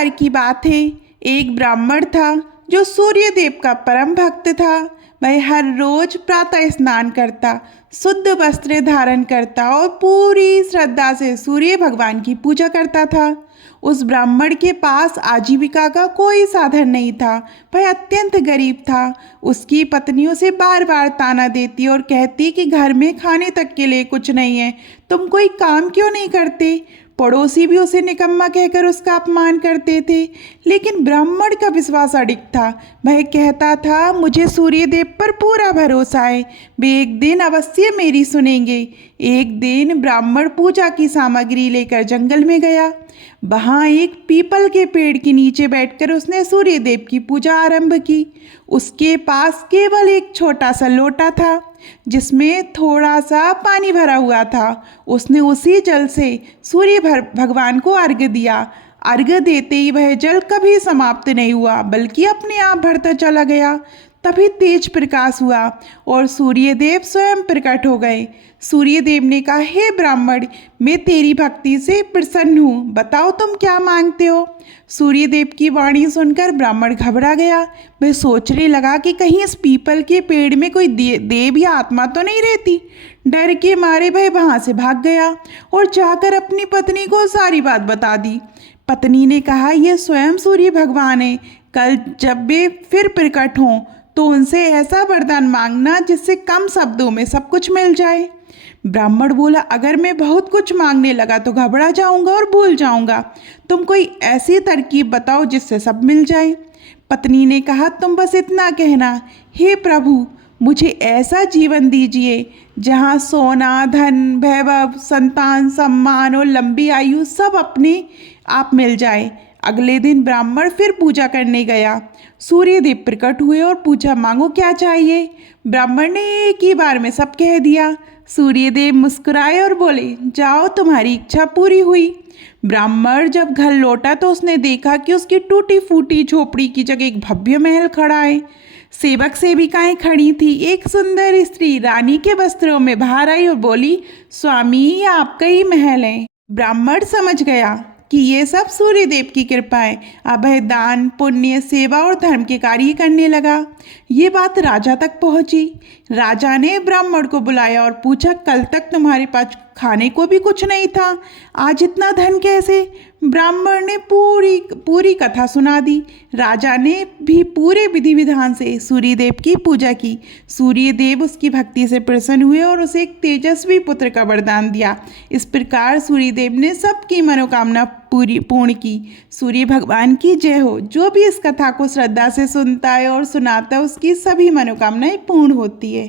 बार की बात है। एक ब्राह्मण था जो सूर्य देव का परम भक्त था। वह हर रोज प्रातः स्नान करता, शुद्ध वस्त्र धारण करता और पूरी श्रद्धा से सूर्य भगवान की पूजा करता था। उस ब्राह्मण के पास आजीविका का कोई साधन नहीं था। वह अत्यंत गरीब था। उसकी पत्नी उसे बार बार ताना देती और कहती कि घर में खाने तक के लिए कुछ नहीं है, तुम कोई काम क्यों नहीं करते। पड़ोसी भी उसे निकम्मा कहकर उसका अपमान करते थे। लेकिन ब्राह्मण का विश्वास अडिग था। वह कहता था, मुझे सूर्यदेव पर पूरा भरोसा है, वे एक दिन अवश्य मेरी सुनेंगे। एक दिन ब्राह्मण पूजा की सामग्री लेकर जंगल में गया। वहाँ एक पीपल के पेड़ के नीचे बैठकर उसने सूर्यदेव की पूजा आरंभ की। उसके पास केवल एक छोटा सा लोटा था जिसमें थोड़ा सा पानी भरा हुआ था। उसने उसी जल से सूर्य भगवान को अर्घ्य दिया। अर्घ्य देते ही वह जल कभी समाप्त नहीं हुआ, बल्कि अपने आप भरता चला गया। तभी तेज प्रकाश हुआ और सूर्यदेव स्वयं प्रकट हो गए। सूर्यदेव ने कहा, हे ब्राह्मण, मैं तेरी भक्ति से प्रसन्न हूँ, बताओ तुम क्या मांगते हो। सूर्यदेव की वाणी सुनकर ब्राह्मण घबरा गया। वह सोचने लगा कि कहीं इस पीपल के पेड़ में कोई देव या आत्मा तो नहीं रहती। डर के मारे वह वहाँ से भाग गया और जाकर अपनी पत्नी को सारी बात बता दी। पत्नी ने कहा, यह स्वयं सूर्य भगवान है, कल जब वे फिर प्रकट हों तो उनसे ऐसा वरदान मांगना जिससे कम शब्दों में सब कुछ मिल जाए। ब्राह्मण बोला, अगर मैं बहुत कुछ मांगने लगा तो घबरा जाऊंगा और भूल जाऊंगा। तुम कोई ऐसी तरकीब बताओ जिससे सब मिल जाए। पत्नी ने कहा, तुम बस इतना कहना, हे प्रभु, मुझे ऐसा जीवन दीजिए जहाँ सोना, धन, वैभव, संतान, सम्मान और लंबी आयु सब अपने आप मिल जाए। अगले दिन ब्राह्मण फिर पूजा करने गया। सूर्यदेव प्रकट हुए और पूछा, मांगो क्या चाहिए। ब्राह्मण ने एक ही बार में सब कह दिया। सूर्यदेव मुस्कुराए और बोले, जाओ, तुम्हारी इच्छा पूरी हुई। ब्राह्मण जब घर लौटा तो उसने देखा कि उसकी टूटी फूटी झोपड़ी की जगह एक भव्य महल खड़ा है। सेवक सेविकाएं खड़ी थी। एक सुंदर स्त्री रानी के वस्त्रों में बाहर आई और बोली, स्वामी, ये आपका ही महल है। ब्राह्मण समझ गया कि ये सब सूर्यदेव की कृपा है। अब वह दान, पुण्य, सेवा और धर्म के कार्य करने लगा। ये बात राजा तक पहुंची। राजा ने ब्राह्मण को बुलाया और पूछा, कल तक तुम्हारे पास खाने को भी कुछ नहीं था, आज इतना धन कैसे। ब्राह्मण ने पूरी कथा सुना दी। राजा ने भी पूरे विधि विधान से सूर्यदेव की पूजा की। सूर्यदेव उसकी भक्ति से प्रसन्न हुए और उसे एक तेजस्वी पुत्र का वरदान दिया। इस प्रकार सूर्यदेव ने सबकी मनोकामना पूर्ण की। सूर्य भगवान की जय हो। जो भी इस कथा को श्रद्धा से सुनता है और सुनाता है, उसकी सभी मनोकामनाएं पूर्ण होती है।